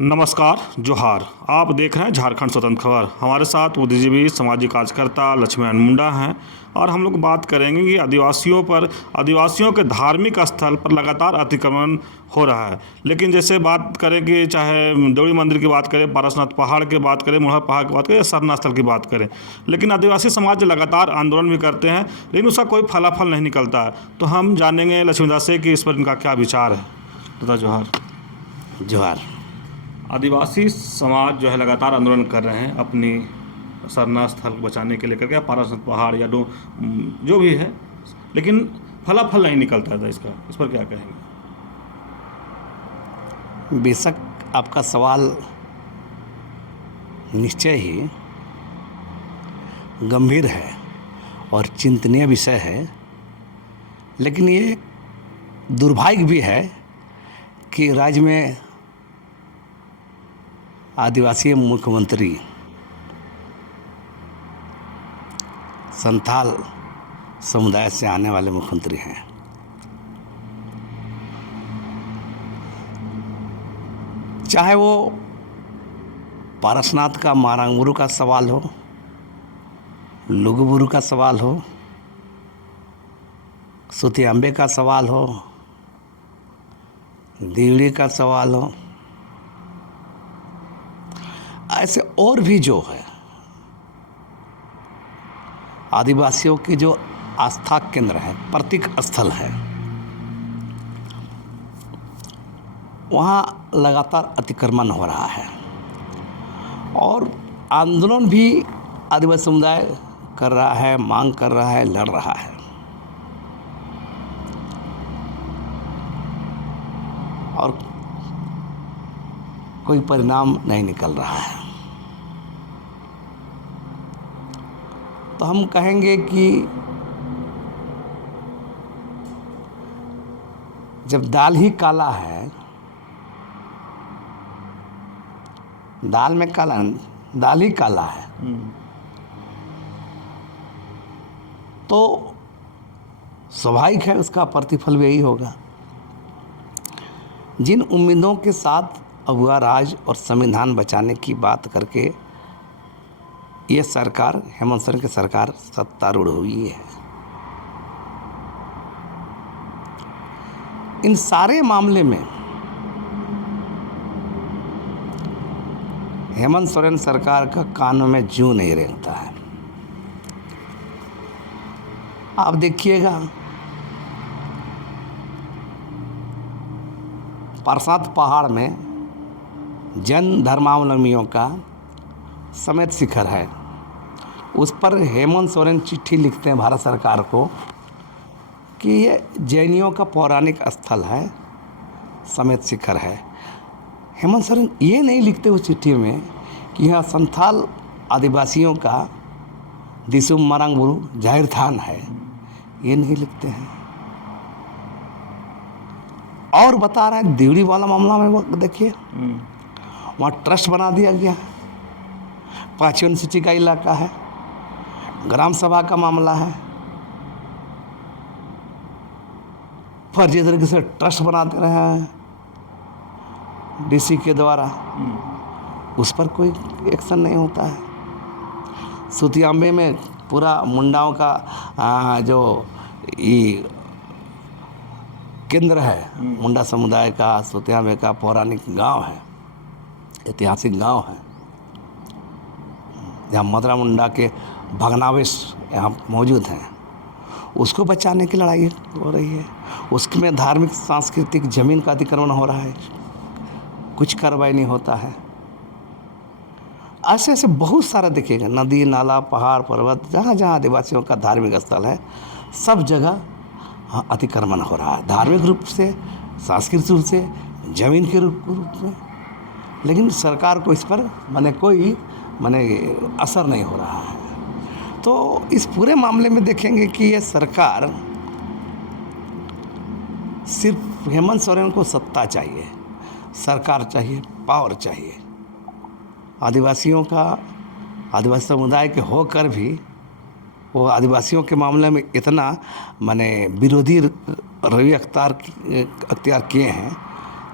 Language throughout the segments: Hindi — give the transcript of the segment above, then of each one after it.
नमस्कार, जोहार। आप देख रहे हैं झारखंड स्वतंत्र खबर। हमारे साथ बुद्धिजीवी सामाजिक कार्यकर्ता लक्ष्मण मुंडा हैं और हम लोग बात करेंगे कि आदिवासियों के धार्मिक स्थल पर लगातार अतिक्रमण हो रहा है। लेकिन जैसे बात करें कि चाहे देवड़ी मंदिर की बात करें, पारसनाथ पहाड़ की बात करें, मुढ़ा पहाड़ की बात करें या सरना स्थल की बात करें, लेकिन आदिवासी समाज लगातार आंदोलन भी करते हैं, लेकिन उसका कोई फलाफल नहीं निकलता है। तो हम जानेंगे लक्ष्मीदास से कि इस पर इनका क्या विचार है। दादा जोहार। जोहार। आदिवासी समाज जो है लगातार आंदोलन कर रहे हैं अपनी सरना स्थल बचाने के लेकर के, पारसनाथ पहाड़ या जो भी है, लेकिन फलाफल नहीं निकलता था इसका। इस पर क्या कहेंगे? बेशक आपका सवाल निश्चय ही गंभीर है और चिंतनीय विषय है, लेकिन ये दुर्भाग्य भी है कि राज्य में आदिवासी मुख्यमंत्री संथाल समुदाय से आने वाले मुख्यमंत्री हैं। चाहे वो पारसनाथ का मारांगबुरु का सवाल हो, लुगुबुरु का सवाल हो, सुतियांबे का सवाल हो, देवड़ी का सवाल हो, ऐसे और भी जो है आदिवासियों की जो आस्था केंद्र है, प्रतीक स्थल है, वहाँ लगातार अतिक्रमण हो रहा है और आंदोलन भी आदिवासी समुदाय कर रहा है, मांग कर रहा है, लड़ रहा है। और कोई परिणाम नहीं निकल रहा है। तो हम कहेंगे कि जब दाल ही काला है, दाल में काला, दाल ही काला है, तो स्वाभाविक है उसका प्रतिफल भी यही होगा। जिन उम्मीदों के साथ अगुआ राज और संविधान बचाने की बात करके ये सरकार, हेमंत सोरेन की सरकार सत्तारूढ़ हुई है, इन सारे मामले में हेमंत सोरेन सरकार का कानों में जूं नहीं रेंगता है। आप देखिएगा, पारसनाथ पहाड़ में जैन धर्मावलंबियों का समेत शिखर है। उस पर हेमंत सोरेन चिट्ठी लिखते हैं भारत सरकार को कि ये जैनियों का पौराणिक स्थल है, समेत शिखर है। हेमंत सोरेन ये नहीं लिखते उस चिट्ठी में कि यहाँ संथाल आदिवासियों का दिसुम मारांगबुरु जाहिर थान है, ये नहीं लिखते हैं। और बता रहे हैं देवड़ी वाला मामला में देखिए, वहाँ ट्रस्ट बना दिया गया, 5 यूनिवर्सिटी का इलाका है, ग्राम सभा का मामला है, फर्जी तरीके से ट्रस्ट बना दे रहे हैं डीसी के द्वारा, उस पर कोई एक्शन नहीं होता है। सुतियांबे में पूरा मुंडाओं का जो ये केंद्र है, मुंडा समुदाय का सुतियांबे का पौराणिक गांव है, ऐतिहासिक गांव है, जहाँ मदरा मुंडा के भग्नावशेष यहाँ मौजूद हैं, उसको बचाने की लड़ाई हो रही है। उसमें धार्मिक सांस्कृतिक जमीन का अतिक्रमण हो रहा है, कुछ कार्रवाई नहीं होता है। ऐसे ऐसे बहुत सारा देखिएगा, नदी नाला पहाड़ पर्वत, जहाँ जहाँ आदिवासियों का धार्मिक स्थल है, सब जगह अतिक्रमण हो रहा है, धार्मिक रूप से, सांस्कृतिक रूप से, जमीन के रूप में। लेकिन सरकार को इस पर कोई असर नहीं हो रहा है। तो इस पूरे मामले में देखेंगे कि ये सरकार, सिर्फ हेमंत सोरेन को सत्ता चाहिए, सरकार चाहिए, पावर चाहिए। आदिवासी समुदाय के होकर भी वो आदिवासियों के मामले में इतना विरोधी रवैया अख्तियार किए हैं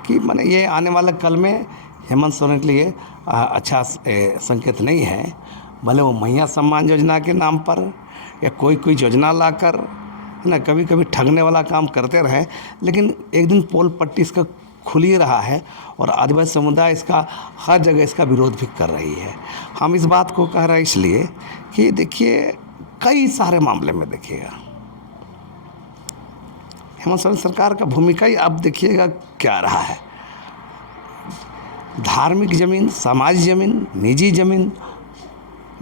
कि ये आने वाले कल में है सोरेन के लिए अच्छा संकेत नहीं है। भले वो मैया सम्मान योजना के नाम पर या कोई योजना लाकर, है ना, कभी कभी ठगने वाला काम करते रहे, लेकिन एक दिन पोल पट्टी इसका खुल ही रहा है और आदिवासी समुदाय इसका हर जगह इसका विरोध भी कर रही है। हम इस बात को कह रहे हैं इसलिए कि देखिए कई सारे मामले में देखिएगा हेमंत सोरेन सरकार का भूमिका ही अब देखिएगा क्या रहा है। धार्मिक जमीन, सामाजिक जमीन, निजी जमीन,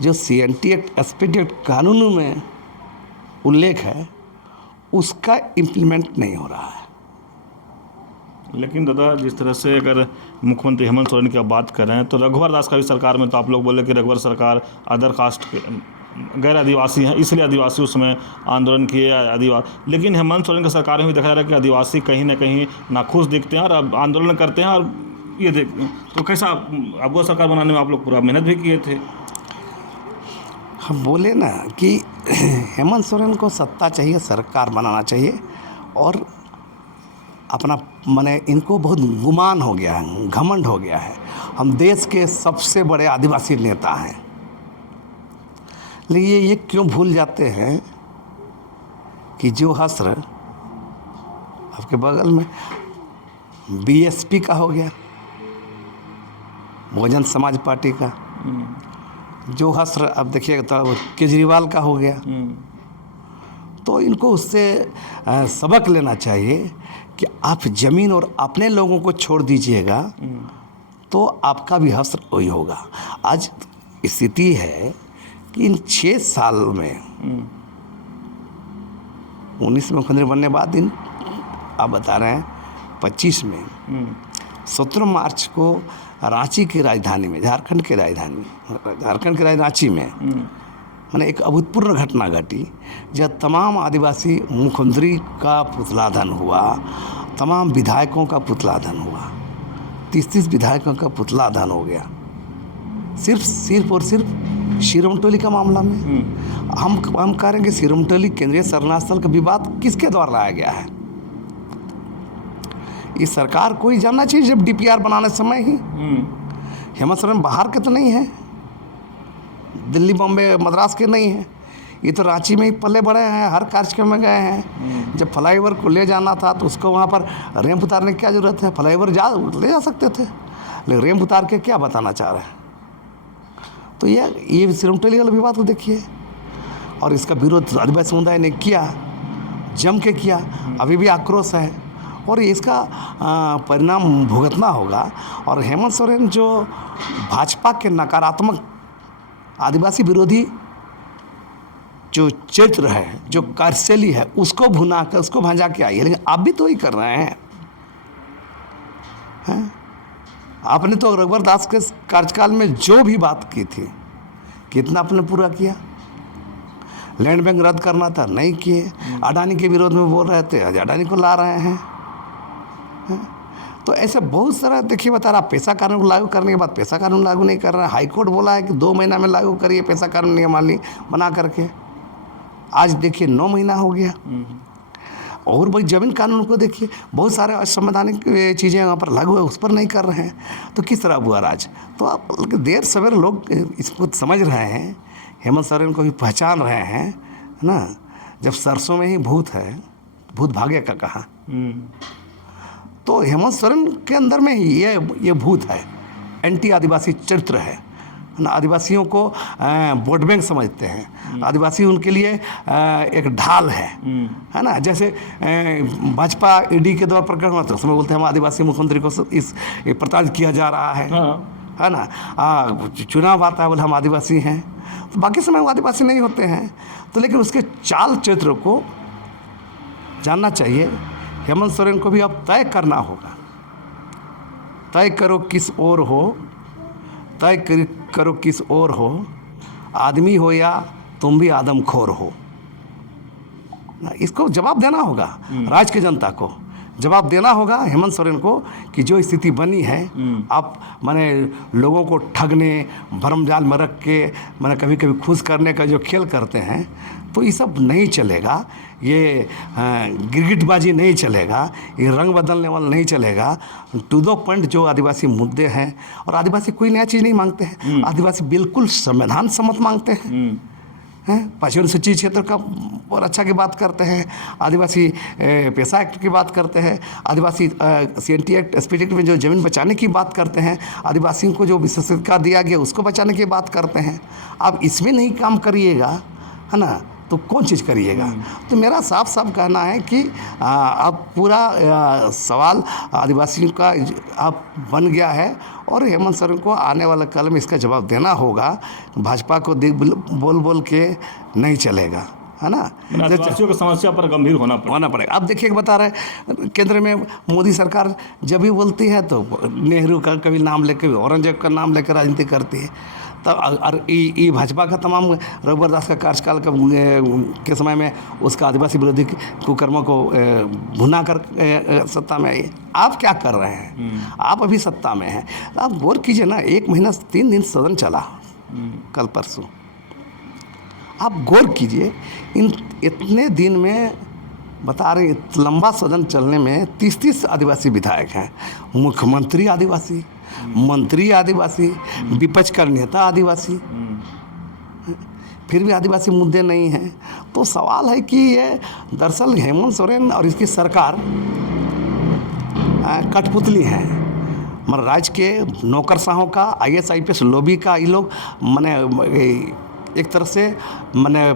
जो CNT एक्ट, SPT एक्ट कानूनों में उल्लेख है, उसका इम्प्लीमेंट नहीं हो रहा है। लेकिन दादा, जिस तरह से अगर मुख्यमंत्री हेमंत सोरेन की आप बात कर रहे हैं, तो रघुवर दास का भी सरकार में तो आप लोग बोले कि रघुवर सरकार अदर कास्ट के गैर आदिवासी हैं, इसलिए आदिवासी उसमें आंदोलन किए आदिवासी। लेकिन हेमंत सोरेन की सरकार में भी देखा जा रहा है कि आदिवासी कहीं ना कहीं नाखुश दिखते हैं और अब आंदोलन करते हैं। और ये देख, तो कैसा अब वो सरकार बनाने में आप लोग पूरा मेहनत भी किए थे। हम बोले ना कि हेमंत सोरेन को सत्ता चाहिए, सरकार बनाना चाहिए, और अपना माने इनको बहुत गुमान हो गया है, घमंड हो गया है, हम देश के सबसे बड़े आदिवासी नेता हैं। लेकिन ये क्यों भूल जाते हैं कि जो हस्र आपके बगल में BSP का हो गया, बहुजन समाज पार्टी का, जो हस्र अब देखिएगा तो केजरीवाल का हो गया, तो इनको उससे सबक लेना चाहिए कि आप ज़मीन और अपने लोगों को छोड़ दीजिएगा तो आपका भी हस्र वही होगा। आज स्थिति है कि इन 6 साल में 19 में मुख्यमंत्री बनने बाद इन आप बता रहे हैं 25 में 17 मार्च को रांची की राजधानी में, झारखंड की राजधानी रांची में मैंने एक अभूतपूर्व घटना घटी, जब तमाम आदिवासी मुख्यमंत्री का पुतला दहन हुआ, तमाम विधायकों का पुतला दहन हुआ, 30 विधायकों का पुतला दहन हो गया, सिर्फ और सिर्फ शिरोमटोली का मामला में। हम कह रहे हैं कि शिरोमटोली केंद्रीय शरणार्थी का विवाद किसके द्वारा लाया गया है। ये सरकार को ही जानना चाहिए। जब DPR बनाने समय ही हेमंत सोरेन बाहर के तो नहीं है, दिल्ली, बॉम्बे, मद्रास के नहीं हैं, ये तो रांची में ही पले बड़े हैं, हर कार्यक्रम में गए हैं। जब फ्लाईओवर को ले जाना था तो उसको वहाँ पर रैंप उतारने की क्या ज़रूरत है, फ्लाईओवर ले जा सकते थे, लेकिन रैंप उतार के क्या बताना चाह रहे हैं। तो ये शिरोमटोली वाला विवाद को देखिए, और इसका विरोध आदिवासी समुदाय ने किया, जम के किया, अभी भी आक्रोश है और इसका परिणाम भुगतना होगा। और हेमंत सोरेन जो भाजपा के नकारात्मक आदिवासी विरोधी जो चरित्र है, जो कार्यशैली है, उसको भुना कर, उसको भंजा के आई है। लेकिन आप भी तो ही कर रहे हैं। आपने तो रघुवर दास के कार्यकाल में जो भी बात की थी, कितना आपने पूरा किया। लैंड बैंक रद्द करना था, नहीं किए। अडानी के विरोध में बोल रहे थे, आज अडानी को ला रहे हैं। तो ऐसे बहुत सारा देखिए बता रहा, पेशा कानून को लागू करने के बाद पेशा कानून लागू नहीं कर रहा है। हाईकोर्ट बोला है कि 2 महीना में लागू करिए पेशा कानून नियमावली बना करके, आज देखिए 9 महीना हो गया। और भाई जमीन कानून को देखिए, बहुत सारे असंवैधानिक चीज़ें वहाँ पर लागू है, उस पर नहीं कर रहे हैं, तो किस तरह हुआ राज। तो आप देर सवेर लोग इसको समझ रहे हैं, हेमंत सोरेन को भी पहचान रहे हैं, है ना। जब सरसों में ही भूत है, भूत भागे का कहा, तो हेमंत सोरेन के अंदर में ही ये भूत है, एंटी आदिवासी चरित्र है ना। आदिवासियों को वोट बैंक समझते हैं, आदिवासी उनके लिए एक ढाल है ना। जैसे भाजपा ED के द्वारा प्रकरण हुआ था, उसमें बोलते हैं हम आदिवासी मुख्यमंत्री को प्रताड़ित किया जा रहा है ना। चुनाव आता है, बोले हम आदिवासी हैं, तो बाकी समय वो आदिवासी नहीं होते हैं। तो लेकिन उसके चाल चरित्र को जानना चाहिए। हेमंत सोरेन को भी अब तय करना होगा, तय करो किस ओर हो, तय करो किस ओर हो, आदमी हो या तुम भी आदमखोर हो। इसको जवाब देना होगा राज्य की जनता को जवाब देना होगा हेमंत सोरेन को कि जो स्थिति बनी है, आप माने लोगों को ठगने, भरमजाल में रख के माने कभी कभी खुश करने का जो खेल करते हैं, तो ये सब नहीं चलेगा। ये गिरगिटबाजी नहीं चलेगा, ये रंग बदलने वाला नहीं चलेगा। टू द पॉइंट जो आदिवासी मुद्दे हैं, और आदिवासी कोई नया चीज़ नहीं मांगते हैं, आदिवासी बिल्कुल संविधान सम्मत मांगते हैं। पश्चिमी अनुसूचित क्षेत्र का और अच्छा की बात करते हैं, आदिवासी पैसा एक्ट की बात करते हैं, आदिवासी CNT एक्ट SPT एक्ट में जो ज़मीन बचाने की बात करते हैं, आदिवासियों को जो विशेषाधिकार दिया गया उसको बचाने की बात करते हैं। आप इसमें नहीं काम करिएगा, है ना, तो कौन चीज़ करिएगा। तो मेरा साफ साफ कहना है कि अब पूरा सवाल आदिवासियों का अब बन गया है, और हेमंत सोरेन को आने वाला कल में इसका जवाब देना होगा। भाजपा को बोल बोल के नहीं चलेगा, है ना। आदिवासियों की समस्या पर गंभीर होना पड़ेगा। अब देखिए, बता रहे केंद्र में मोदी सरकार जब भी बोलती है तो नेहरू का कभी नाम लेकर, औरंगजेब का नाम लेकर राजनीति करती है। तब और ये भाजपा का तमाम रघुवर दास का कार्यकाल के समय में उसका आदिवासी विरोधी कुकर्मों को भुना कर सत्ता में आई। आप क्या कर रहे हैं? आप अभी सत्ता में हैं। आप गौर कीजिए ना, 1 महीना 3 दिन सदन चला, कल परसों। आप गौर कीजिए, इन इतने दिन में बता रहे लंबा सदन चलने में 30-30 आदिवासी विधायक हैं, मुख्यमंत्री आदिवासी, मंत्री आदिवासी, विपक्ष का नेता आदिवासी, फिर भी आदिवासी मुद्दे नहीं हैं। तो सवाल है कि ये दरअसल हेमंत सोरेन और इसकी सरकार कठपुतली हैं। मतलब राज्य के नौकरशाहों का, IAS IPS लॉबी का ये लोग माने एक तरह से माने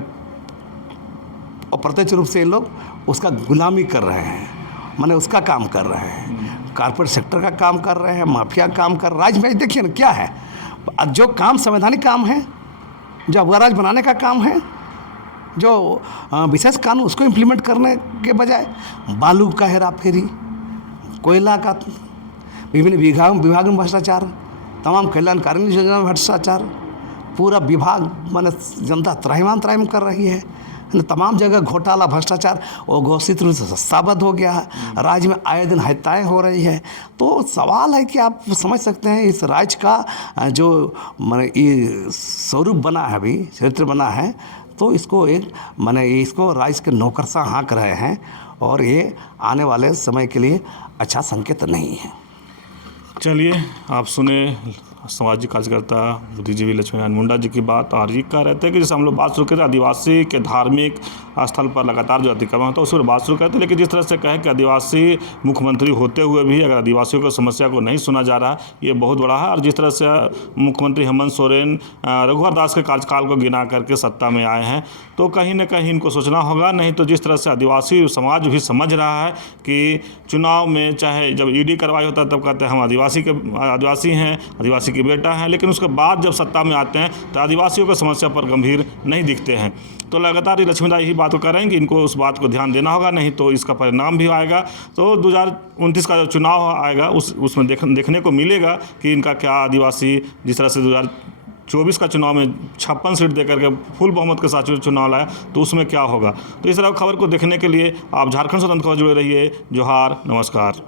अप्रत्यक्ष रूप से ये लोग उसका गुलामी कर रहे हैं, माने उसका काम कर रहे हैं, कॉर्पोरेट सेक्टर का काम कर रहे हैं, माफिया काम कर रहे हैं। राज्य में देखिए ना क्या है, जो काम संवैधानिक काम है, जो अवराज बनाने का काम है, जो विशेष कानून उसको इम्प्लीमेंट करने के बजाय बालू का हेरा फेरी, कोयला का, विभिन्न विभाग में भ्रष्टाचार, तमाम कल्याणकारी योजना में भ्रष्टाचार, पूरा विभाग माने जनता त्राहिमाम कर रही है। तमाम जगह घोटाला भ्रष्टाचार और घोषित रूप से साबित हो गया है। राज्य में आए दिन हत्याएं हो रही है। तो सवाल है कि आप समझ सकते हैं इस राज्य का जो माने ये स्वरूप बना है, अभी चरित्र बना है, तो इसको एक माने इसको राज्य के नौकरशाह हाँक रहे हैं, और ये आने वाले समय के लिए अच्छा संकेत नहीं है। चलिए, आप सुने सामाजिक कार्यकर्ता बुद्धिजीवी लक्ष्मीनारायण मुंडा जी की बात। और ये कह रहे थे कि जैसे हम लोग बात शुरू करते आदिवासी के धार्मिक स्थल पर लगातार जो अतिक्रमण होता है उस पर बात शुरू करते हैं, लेकिन जिस तरह से कहे कि आदिवासी मुख्यमंत्री होते हुए भी अगर आदिवासियों की समस्या को नहीं सुना जा रहा, ये बहुत बड़ा है। और जिस तरह से मुख्यमंत्री हेमंत सोरेन रघुवर दास के कार्यकाल को गिना करके सत्ता में आए हैं, तो कहीं ना कहीं इनको सोचना होगा। नहीं तो जिस तरह से आदिवासी समाज भी समझ रहा है कि चुनाव में चाहे जब ED कार्रवाई होता है तब कहते हैं हम आदिवासी हैं, आदिवासी की बेटा है, लेकिन उसके बाद जब सत्ता में आते हैं तो आदिवासियों की समस्या पर गंभीर नहीं दिखते हैं। तो लगातार लक्ष्मीदा यही बात को कर रहे हैं कि इनको उस बात को ध्यान देना होगा, नहीं तो इसका परिणाम भी आएगा। तो 2029 का जो चुनाव आएगा उसमें देखने को मिलेगा कि इनका क्या आदिवासी, जिस तरह से 2024 का चुनाव में 56 सीट देकर के फुल बहुमत के साथ चुनाव लाया, तो उसमें क्या होगा। तो इस तरह खबर को देखने के लिए आप झारखंड स्वतंत्र खबर जुड़े रहिए। जोहार, नमस्कार।